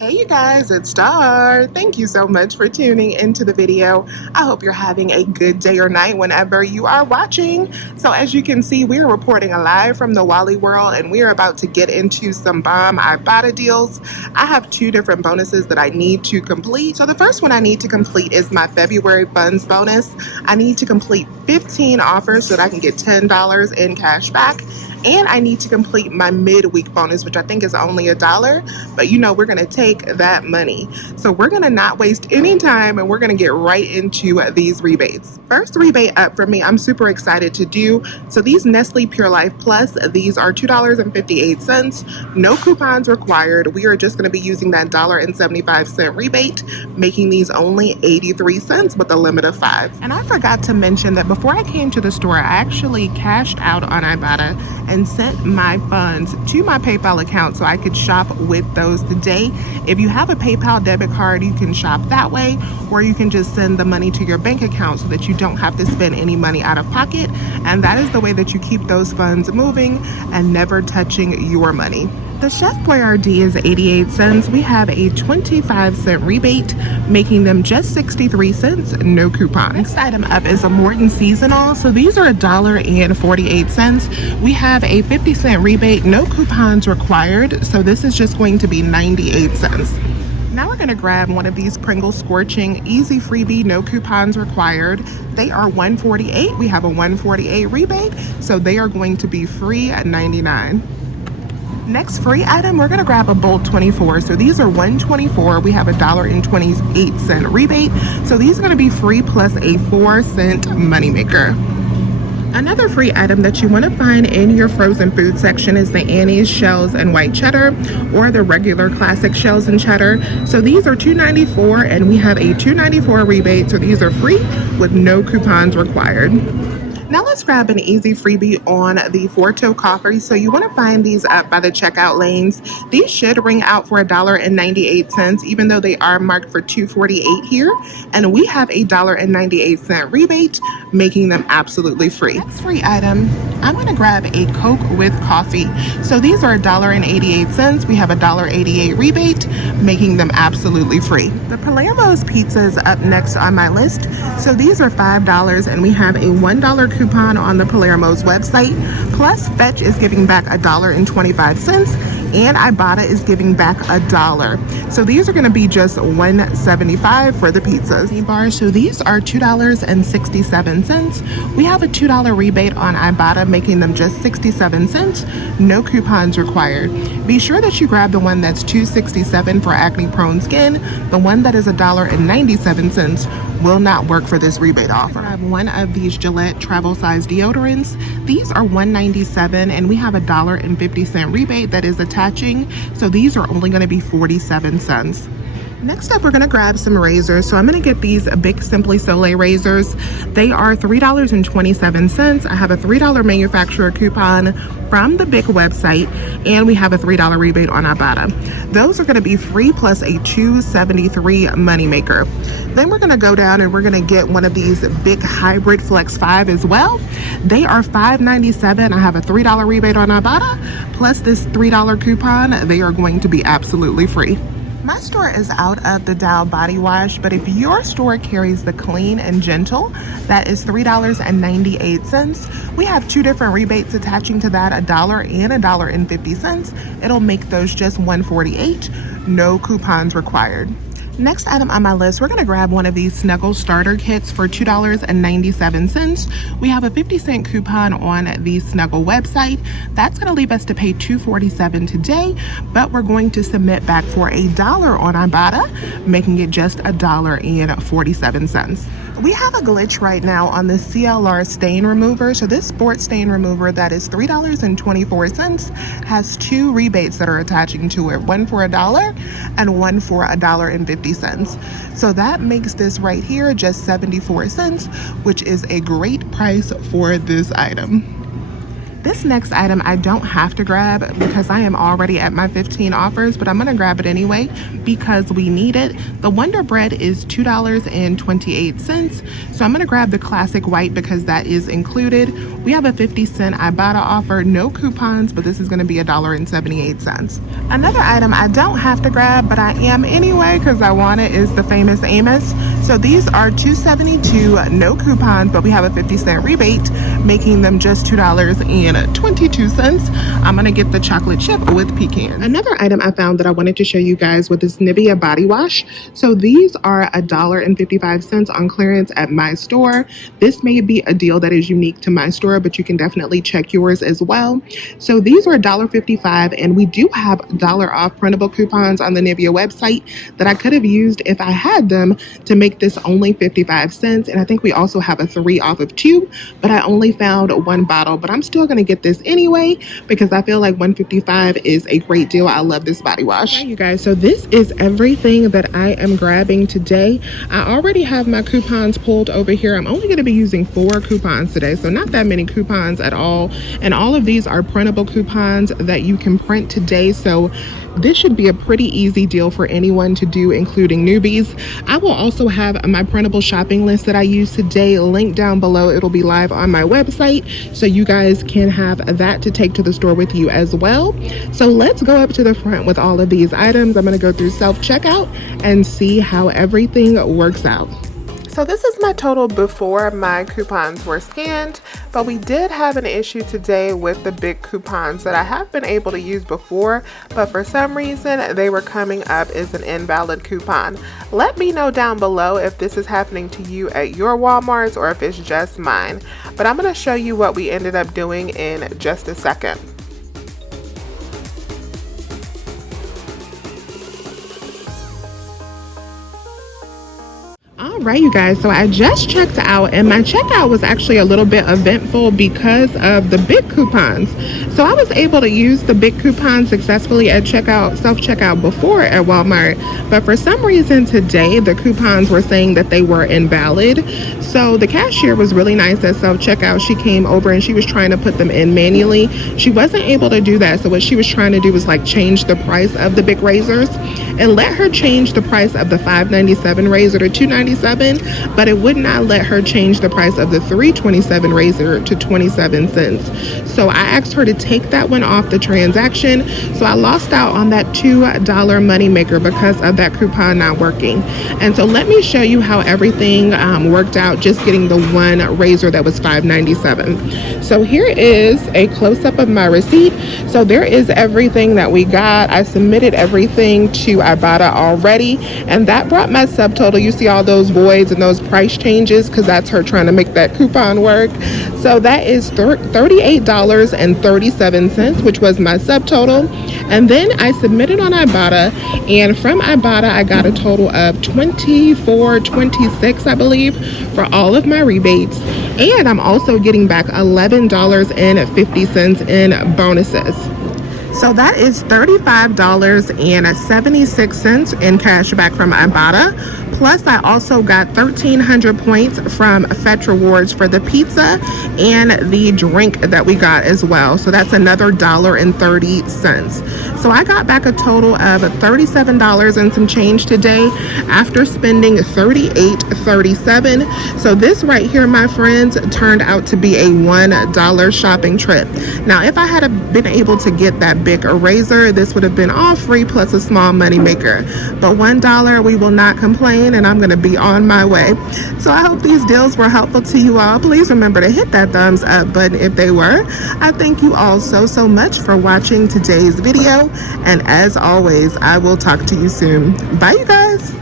Hey you guys, it's Star. Thank you so much for tuning into the video. I hope you're having a good day or night whenever you are watching. So as you can see, we're reporting live from the Wally World and we're about to get into some bomb Ibotta deals. I have two different bonuses that I need to complete. So the first one I need to complete is my February funds bonus. I need to complete 15 offers so that I can get $10 in cash back. And I need to complete my midweek bonus, which I think is only $1, but we're gonna take that money. So we're gonna not waste any time and we're gonna get right into these rebates. First rebate up for me, I'm super excited to do. So these Nestle Pure Life Plus, these are $2.58. No coupons required. We are just gonna be using that $1.75 rebate, making these only 83 cents with a limit of 5. And I forgot to mention that before I came to the store, I actually cashed out on Ibotta and sent my funds to my PayPal account so I could shop with those today. If you have a PayPal debit card, you can shop that way, or you can just send the money to your bank account so that you don't have to spend any money out of pocket. And that is the way that you keep those funds moving and never touching your money. The Chef Boyardee is 88 cents. We have a 25-cent rebate, making them just 63 cents, no coupon. Next item up is a Morton Seasonal. So these are $1.48. We have a 50-cent rebate, no coupons required. So this is just going to be 98 cents. Now we're going to grab one of these Pringles Scorching Easy Freebie, no coupons required. They are $1.48. We have a $1.48 rebate, so they are going to be free at 99. Next free item, we're gonna grab a Bolt 24. So these are $1.24. We have a $1.28 rebate. So these are gonna be free plus a 4-cent moneymaker. Another free item that you want to find in your frozen food section is the Annie's shells and white cheddar, or the regular classic shells and cheddar. So these are $2.94 and we have a $2.94 rebate. So these are free with no coupons required. Now let's grab an easy freebie on the Forto coffee. So you want to find these up by the checkout lanes. These should ring out for $1.98, even though they are marked for $2.48 here. And we have a $1.98 rebate, making them absolutely free. Next free item, I'm going to grab a Coke with coffee. So these are $1.88. We have a $1.88 rebate, making them absolutely free. The Palermo's pizza is up next on my list. So these are $5 and we have a $1 coupon on the Palermo's website. Plus Fetch is giving back $1.25 and Ibotta is giving back $1. So these are going to be just $1.75 for the pizzas. Bars, so these are $2.67. We have a $2 rebate on Ibotta, making them just 67 cents. No coupons required. Be sure that you grab the one that's $2.67 for acne prone skin. The one that is $1.97 will not work for this rebate offer. I have one of these Gillette travel size deodorants. These are $1.97 and we have a $1.50 rebate that is attaching. So these are only going to be 47 cents. Next up, we're going to grab some razors. So I'm going to get these Bic Simply Soleil razors. They are $3.27. I have a $3 manufacturer coupon from the Bic website, and we have a $3 rebate on Ibotta. Those are going to be free plus a $2.73 moneymaker. Then we're going to go down and we're going to get one of these Bic Hybrid Flex 5 as well. They are $5.97. I have a $3 rebate on Ibotta, plus this $3 coupon. They are going to be absolutely free. My store is out of the Dow body wash, but if your store carries the Clean and Gentle, that is $3.98. We have two different rebates attaching to that, $1 and $1.50. It'll make those just $1.48. No coupons required. Next item on my list, we're going to grab one of these Snuggle starter kits for $2.97. We have a 50-cent coupon on the Snuggle website. That's going to leave us to pay $2.47 today, but we're going to submit back for $1 on Ibotta, making it just $1.47. We have a glitch right now on the CLR stain remover. So this sports stain remover that is $3.24 has two rebates that are attaching to it, one for $1 and one for $1.50. So that makes this right here just 74 cents, which is a great price for this item. This next item I don't have to grab because I am already at my 15 offers, but I'm gonna grab it anyway because we need it. The Wonder Bread is $2.28. So I'm gonna grab the classic white because that is included. We have a 50-cent Ibotta offer, no coupons, but this is gonna be $1.78. Another item I don't have to grab, but I am anyway because I want it, is the famous Amos. So these are $2.72, no coupons, but we have a 50-cent rebate, making them just $2.22. I'm gonna get the chocolate chip with pecan. Another item I found that I wanted to show you guys with this Nivea body wash. So these are $1.55 on clearance at my store. This may be a deal that is unique to my store, but you can definitely check yours as well. So these are $1.55, and we do have $1 off printable coupons on the Nivea website that I could have used if I had them to make this only 55 cents. And I think we also have a 3 off of 2, but I only found 1 bottle, but I'm still gonna get this anyway because I feel like 155 is a great deal. I love this body wash. Okay, you guys, so this is everything that I am grabbing today. I already have my coupons pulled over here. I'm only gonna be using 4 coupons today, so not that many coupons at all. And all of these are printable coupons that you can print today. So this should be a pretty easy deal for anyone to do, including newbies. I will also have my printable shopping list that I use today linked down below. It'll be live on my website, so you guys can have that to take to the store with you as well. So let's go up to the front with all of these items. I'm going to go through self-checkout and see how everything works out. So this is my total before my coupons were scanned, but we did have an issue today with the big coupons that I have been able to use before, but for some reason they were coming up as an invalid coupon. Let me know down below if this is happening to you at your Walmarts or if it's just mine, but I'm going to show you what we ended up doing in just a second. Alright, you guys, so I just checked out and my checkout was actually a little bit eventful because of the big coupons. So I was able to use the big coupons successfully at checkout, self-checkout before at Walmart, but for some reason today the coupons were saying that they were invalid. So the cashier was really nice at self-checkout. She came over and she was trying to put them in manually. She wasn't able to do that, so what she was trying to do was like change the price of the big razors and let her change the price of the $5.97 razor to $2.97, but it would not let her change the price of the $3.27 razor to 27 cents. So I asked her to take that one off the transaction. So I lost out on that $2 money maker because of that coupon not working. And so let me show you how everything worked out, just getting the one razor that was $5.97. So here is a close-up of my receipt. So there is everything that we got. I submitted everything to Ibotta already, and that brought my subtotal. You see all those voids and those price changes because that's her trying to make that coupon work. So that is $38.37, which was my subtotal. And then I submitted on Ibotta, and from Ibotta I got a total of $24.26, I believe, for all of my rebates. And I'm also getting back $11.50 in bonuses. So that is $35.76 in cash back from Ibotta. Plus, I also got 1,300 points from Fetch Rewards for the pizza and the drink that we got as well. So that's another $1.30. So I got back a total of $37 and some change today after spending $38.37. So this right here, my friends, turned out to be a $1 shopping trip. Now, if I had been able to get that big eraser, this would have been all free plus a small money maker. But $1, we will not complain, and I'm going to be on my way. So I hope these deals were helpful to you all. Please remember to hit that thumbs up button if they were. I thank you all so much for watching today's video, and as always, I will talk to you soon. Bye, you guys.